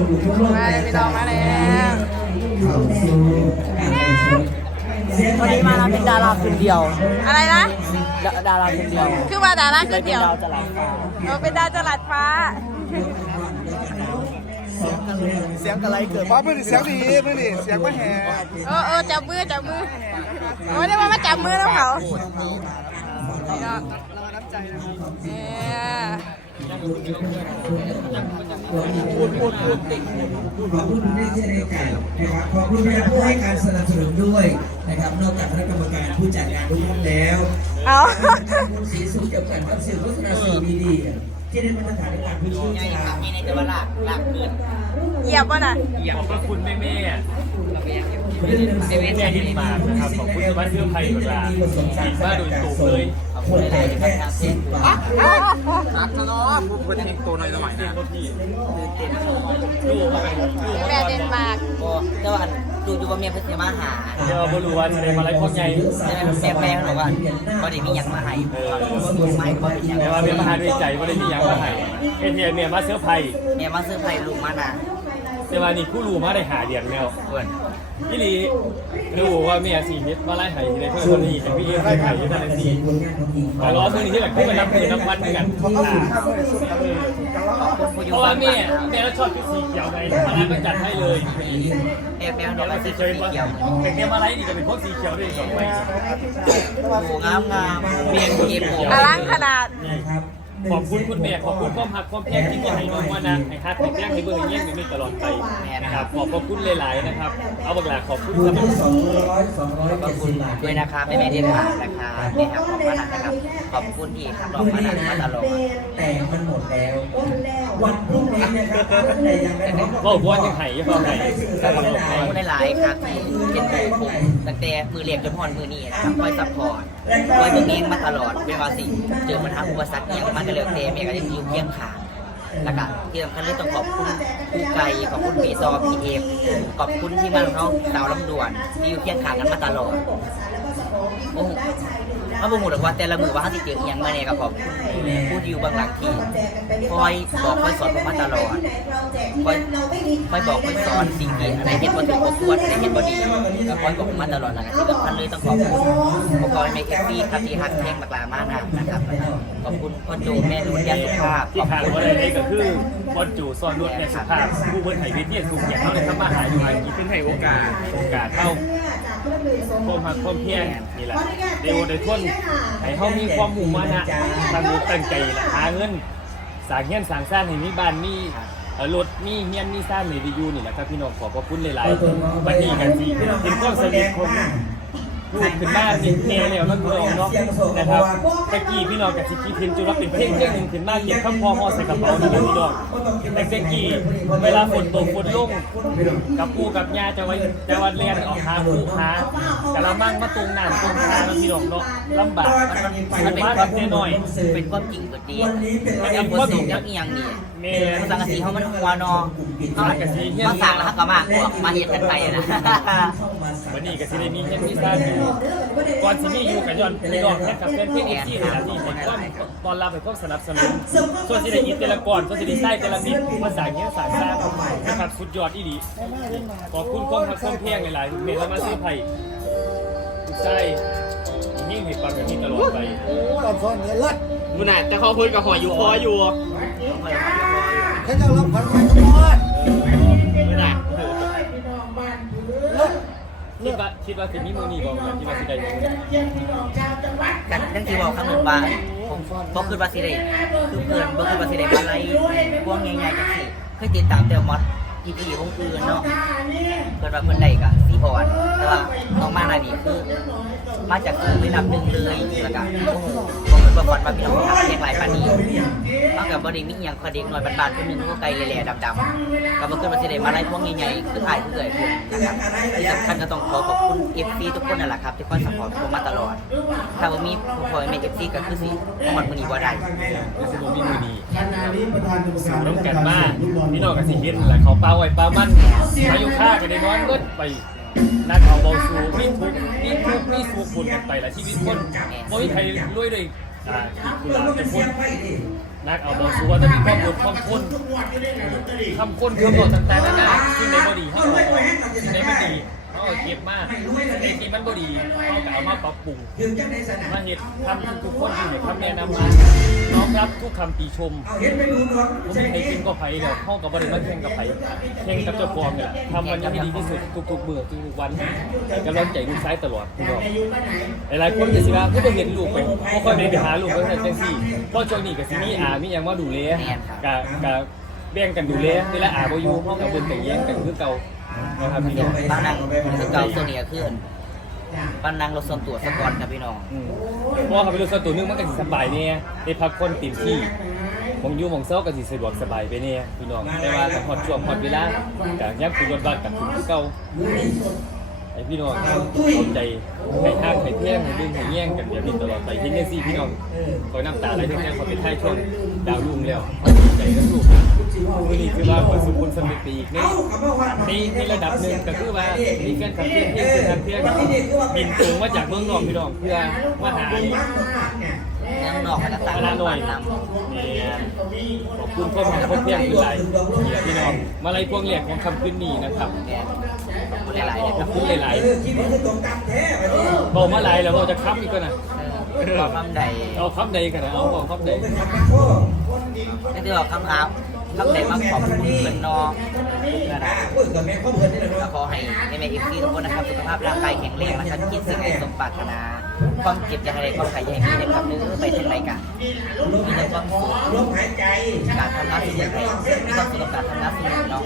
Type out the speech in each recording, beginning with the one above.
มอยู่ทั่วโลกมาเลยพี่น้องมาแล้วเข้าสู่การไลฟ์สดเสียงวันนี้มาเราเป็นดาราคนเดียว อะไรนะ ดาดาราคนเดียว คือว่าดาราคือเดียวดาวจะหลับฟ้าเราเป็นดาวจลัดฟ้า เสียงอะไรเกิดป้าเพื่อนเสียงดีเพื่อนเสียงว่าแห่เออเออจับมือจับมือโอ้ยได้ว่ามาจับมือแล้วเขาพี่น้องเนี่ย พูดพูดพูดขอบคุณที่เช่นกันนะครับขอบคุณที่ผู้ให้การสนับสนุนด้วยนะครับ นอกจากคณะกรรมการผู้จัดงานทุกท่านแล้วเอาคุณศรีสุขเกี่ยวกับการสื่อโฆษณาสื่อดีๆที่ได้มาตรฐานในการพิชิตชาในแต่ว่าหลักหลักเกินเหยียบป่ะน่ะขอบพระคุณแม่แม่แม่ที่มานะครับขอบคุณที่มาเสื้อไผ่กับเราดีมาโดยตรงเลย คนไทยแค่สิบบาทรักเนาะผู้คนเองตัวหน่อยหน่อยนะแม่เดนมาร์กก็แต่ว่าดูดูว่าเมียเพิ่งมาหาเดี๋ยวบรู้ว่าจะได้มาไล่พวกใหญ่แต่แม่แม่เขาบอกว่าก็ได้มียังมาให้ไม่ก็เป็นยังแต่ว่าเมียมาหาด้วยใจก็ได้มีอย่างมาให้เอเทียเมียมาเสื้อไผ่เมียมาซื้อไผ่ลูกมานะ แต่ว่านี่ผู้รู้มาได้หาเดียงแนวเพื่อนพี่ลีรู้ว่าเมียสี่เม็ดมาไล่ไห้ที่ในเพื่อนคนนี้กับพี่เอไล่ไห้ที่นั่นเลยสี่แต่ล้อมือนี่ที่แบบขึ้นมานับคืนนับวันเหมือนกันเพราะว่าแม่แม่เราชอบชุดสีเขียวไงมาไล่ก็จัดให้เลยแม่แม่เดี๋เรายวไปเราซื้จะอเชิญสีว่าเขียวเป็นเกมอะไรนี่ก็เป็นพวกสีเขียวด้วยสองใบโอ้งามงามเมียเก็บผมอลังขนาด ขอบคุณคุณแม่ขอบคุณความหักความแพงที่มีให้น้องว่านะให้ฮักให้แพงให้เบอร์ให้แย่งอย่างนี้ตลอดไปนะครับขอบพระคุณหลาย ๆ นะครับ เอาบักหลาขอบคุณรวสำมหรับที่สองร้อยสองร้อยขอบเจ็ดคุสิณบบาทด้วยนะครับแม่แม่เดนมาร์กนะครับเนี่ยครับขอบคุณนะครับขอบคุณที่ทำรองมามาตลอดแต่มันหมดแล้ววันพรุ่งนี้นะครับท่านใดยังไม่พร้อมว่าหัวยังไห้ยังว่าไห้ก็ขอบคุณหลาย ๆ ครับที่เป็นผมตั้งแต่มือเรียกจนพอนมือนี้นะครับคอยซัพพอร์ตคอยเบิ่งเองมาตลอดไม่ว่าสิเจอปัญหาอุปสรรคอย่างมันก็เลยเตะเมียก็ยังอยู่เคียงข้างแล้วก็ที่สำคัญเลยต้องขอบคุณผู้ไกลขอบคุณปีซอพีเอฟขอบคุณที่มาของเขาสาวลำดวนที่อยู่เคียงข้างกันมาตลอด โอ้โหเขาบอกหมดว่าแต่ละมือว่าเขาสิเจอเอียงมาเนี่ยก็ขอบคุณผู้ที่อยู่เบางหลังที่คอยบอกคอยสอนผมมาตลอดคอยคอยบอกคอยสอนสิ่งที่อะไรเห็นบ่ถูกบ่ควรอะไรเห็นบ่ดีก็คอยบอกผมมาตลอดหลังที่สำคัญเลยต้องขอบคุณอุปกรณ์เมคแคปปี้ครับที่ฮักแท่งบักลามากนะนะครับขอบคุณพ่อโจแม่นุ่นยาสุภาพที่ผ่านมาได้ก็คือบอลจูซ่อนรวดในสุภาพผู้บนไห้เวทีสูงอย่างเขาเลยทำมาหาอยู่หากินเป็นให้โอกาสโอกาสเท่า ความหักความเพียรนี่แหละเดี๋ยวในทุนให้เขามีความมุ่งมั่นนะตั้งอกตั้งใจหาเงินสร้างเงินสร้างสร้างให้มีบ้านมีรถมีเฮียนมีสร้างในดียูนี่แหละครับพี่น้องขอบพระคุณหลายๆวันนี้กันที่เป็นความสนิทของ ลูกขึ้นบ้านนี่แน่แล้วนะพี่น้องเนาะนะครับตะกี้พี่น้องกับสิคิดเห็นจุดว่าเป็นเพลงเพลงหนึ่งขึ้นมาเก็บข้าวพอห่อใส่กระเป๋านี่พี่น้องแต่ตะกี้เวลาฝนตกฝนลงกับปูกับยาจะไว้จะวันเรียนออกหาปูหากะละมังมาตรงน้ำตรงทางนะพี่น้องเนาะลำบากมันเป็นความแน่หน่อยเป็นความจริงก็ดีวันนี้เป็นมันเป็นความจริงยักเอียงนี่แม่สังกะสีเขามันหัวนอเขามาสั่งแล้วเขาก็มาพวกมาเฮ็ดกันไปนะวันนี้ก็สิได้มีเงินมีสร้างอยู่ก่อนสิมีอยู่กับย้อนพี่น้องแค่กับเป็นพลงเอซี่นี่แหละที่เป็นความตอนรับเป็นความสนับสนุนส่วนสิได้อีแต่ละก่อนส่วนสิได้ใต้แต่ละมิตรภาษาเงี้ยสารสร้านะครับสุดยอดอีหลีขอบคุณความรักความเพียงหลายๆเมตตามาซื้อไผ่ใช่ยิ่งมีความแบบนี้ตลอดไปเราซ้อนเนี่ยเลิศมุน่ะแต่เขาพูดกับหอยอยู่คออยู่เขาจะรับพันไม่ทอดมุน่ะ คิดว่าคิดว่าสิมีมือนี่บอกว่าคิดว่าสิได้มือนี้กันนั่นคือบอกคำหนึ่งว่าผมบอกคือว่าสิได้คือเพื่อนบอกคือว่าสิได้อะไรพวกใหญ่ๆจังสิเคยติดตามแต่มอดอีพีวงอื่นเนาะเพื่อนว่าเพื่อนใดกับซีอ่อนแต่ว่าน้องมาหน้านี่คือ มาจากคือไม่นำหนึ่งเลยแล้วก็โอ้โห ผมเป็นประวัติว่าพี่น้องทำเรียงหลายปานนี้มากับบริมีอย่างคอเด็กหน่อยบานๆคนหนึงพวกไก่แหล่ๆดำๆก็มาขึ้นมาสิได้มาไล่พวกใหญ่ๆคือถ่ายเพื่อยผมนะครับที่สำคัญก็ต้องขอขอบคุณเอฟซีทุกคนนั่นแหละครับที่คอยสปอร์ตผมมาตลอด ถ้าว่ามีผู้คอยไม่เอฟซีก็คือสิประมันมือนี้ว่าได้ก็สิบ่มีมือนี้สู่น้ำกันมากพี่น้องกับสิเห็นแหละเขาเป้าไว้เป้ามั่นอายุค่ากันได้นอนเงินไปนักเอาเบาสู่มีทุกมีทุกมีสุขบุญกันไปละชีวิตคนบ่มีใครรวยด้วย อ่าที่กุหลาบจะพ้นนักเอาบอลซัวจะมีความบดความข้นทำข้นคือบอกต่างๆนานาที่ในบอดีเขาที่ในไม่ดี เขาเอาเก็บมากในที่มันบอดีเขาก็เอามาปรับปรุงถึงจะในสนามมาเห็ดทำทุกคนที่เห็นคำแนะนำมาน้อมรับทุกคำติชมเอาเห็นไปดูน้องผมไม่ให้กินก็ไผ่เดี๋ยวห้องกับบริมาแข่งกับไผ่แข่งกับเจ้าของเนี่ยทำวันนี้ให้ดีที่สุดทุกๆเมื่อทุกๆวันให้กำลังใจลูกซ้ายตลอดพี่น้องหลายๆคนจะสิว่าก็ต้องเห็นลูกไปก็ค่อยไปหาลูกก็ใช่จังซี่เพราะช่วงนี้กับซีนี่อามีอย่างมาดูแลกับกับ แบ่งกันดูแลเวลาอาบอยู่ห้องกับเบิ่งแต่งแย่งกันคือเก่านะครับพี่น้องบ้านนั่งคือเก่าตัวนี้ก็ขึ้นบ้านนั่งรถส่วนตัวสกอนครับพี่น้องอืมเพราะว่าเขาไปรู้สึกตัวนึงมันก็สิสบายเนี่ยได้พักผ่อนเต็มที่มองอยู่มองเศร้าก็สิสะดวกสบายไปเนี่ยพี่น้องแต่ว่าแต่พอช่วงพอเวลากับย้ำคือรถบัสกับคือเก่า ไอพี่น้องเข้าใจให้ห้างให้เที่ยงให้ดึงให้แย่งกันแบบนี้ตลอดไปที่นี่สิพี่น้องคอยน้ำตาไหลทั้งแค่เขาเป็นท้ายช่วงดาวรุ่งแล้วใจทั้งลูกคือนี่คือว่าประสบผลสำเร็จไปอีกในเอ้ากับว่าวันในในระดับหนึ่งก็คือว่ามีแฟนคลับเพียงเพียงคือทำเพียงบินตรงมาจากเมืองนอกพี่น้องเพื่อมาหานี่นั่งนอกมาจากต่างมาบ้าลานหน่อยนำเนี่ยขอบคุณพ่อแม่พ่อเพียงคือหลายเนี่ยพี่น้องมาลัยพวงเหลียกของคำขึ้นนี้นะครับเนี่ยขอบคุณหลายๆเลยขคอรับบคุณหลายเออคิดว่าคือตรงกันแท้ไปดิๆบอกมาหลายแล้วเราจะค้ำอีกก็นะความคำใดเอาค้ำใดกันนะเอาบอกค้ำใดเป็นคำมาโทษนี่คือคำถามคำใดมาขอบคุณเป็นนอนะอ่าพูดกับแม่พ่อเพื่อนนี่แหละแล้วเนาะขอให้ในแม่อีพีทุกคนนะครับสุขภาพร่างกายแข็งแรงนะครับคิดสิ่งใดสมปรารถนาความเจ็บอย่าให้ได้ความไข่อย่าให้มีนะครับนึกไปที่ไหนกันมีแต่ความสุขลมหายใจการทำงานสิ่งใดมีความสุขกับการทำงานสิ่งเนาะ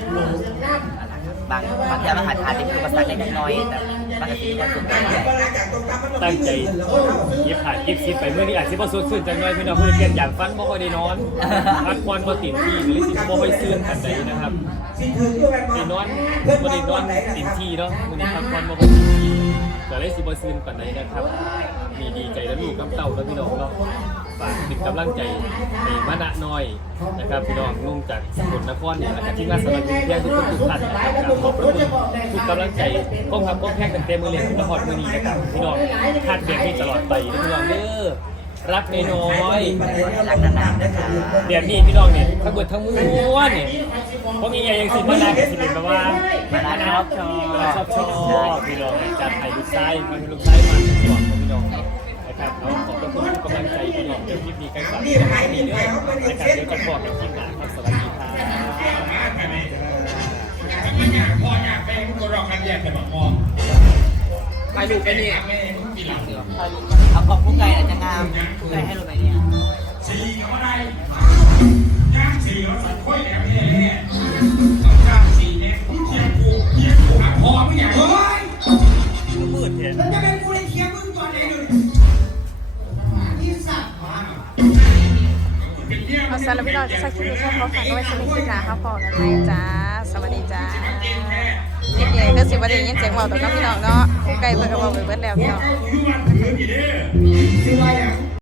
บางบางอย่างมันอาจอาจจะมีอุปสรรคเล็กน้อยแต่บางทีมีความสุขได้เวลาจากตรงกันมันตั้งใจเย็บผ่านเย็บซิปไปเมื่อนี้อาจจะพอสุดขึ้นจังเลยพี่น้องเพื่อนเพียนอย่างฟันบ่ค่อยได้นอนพักผ่อนบ่ติดที่หรือสิบ่ค่อยซื่นกันใดนะครับสิถึงด้วยกันได้นอนเพื่อนบ่ว่าได้นวัอนนไหนนะเต็มครับที่เนาะมื้อนี้พักผ่อนบ่ค่อยเต็มที่ ก็เลยสิบ่ซื้นปันไหนนะครับ มีดีใจแล้วลูกกำเต้าแล้วพี่น้องเนาะฝากเป็นกำลังใจในมานะน้อยนะครับพี่น้องนุ่งจากสกลนครเนี่ยนะครับทีมงานสำนักงานเพียงทุกคนทุกท่านนะครับขอบพระคุณทุกกำลังใจก้มครับก้มแพงตั้งแต่มือเรียนถึงละครมือนี้นะครับพี่น้องคาดเบียดที่ตลอดไปนะพี่น้องเด้อ รักน้อยๆรักนานๆนะครับเดี๋ยวนี้พี่น้องเนี่ยทั้งหมดทั้งมวลเนี่ยพวกนี้ยังสิมานากับสิเป็นแบบว่ามานาชอบชอบชอบชอบพี่น้องจัดให้ลูกชายมาให้ลูกชายมาตลอดพี่น้องนะครับเอาขอบพระคุณทุกกำลังใจพี่น้องเดี๋ยวคลิปนี้ใกล้ฝากที่นี่เด้อนะครับเดี๋ยวจะบอกในคลิปหน้าครับสวัสดีครับไปดูไปนี่ เอาของผู้ไก่อาจจะงามผู้ไก่ให้ลงไปเนี่ยมืดเห็นจะเป็นกูเลยเคลียร์มึงตอนไหนดูเอาสารบพี่นอจะสักคลิปนี้แค่พอฝันเอาไว้สมิทที่นาครับพอกันไหมจ้า สวัสดีจ้า คลิปนี้ก็สิบวันนี้ยินเสียงเบาตัวน้องพี่น้องเนาะคู่ไก่เพิ่งก็เบาไปเบิดแล้วพี่น้อง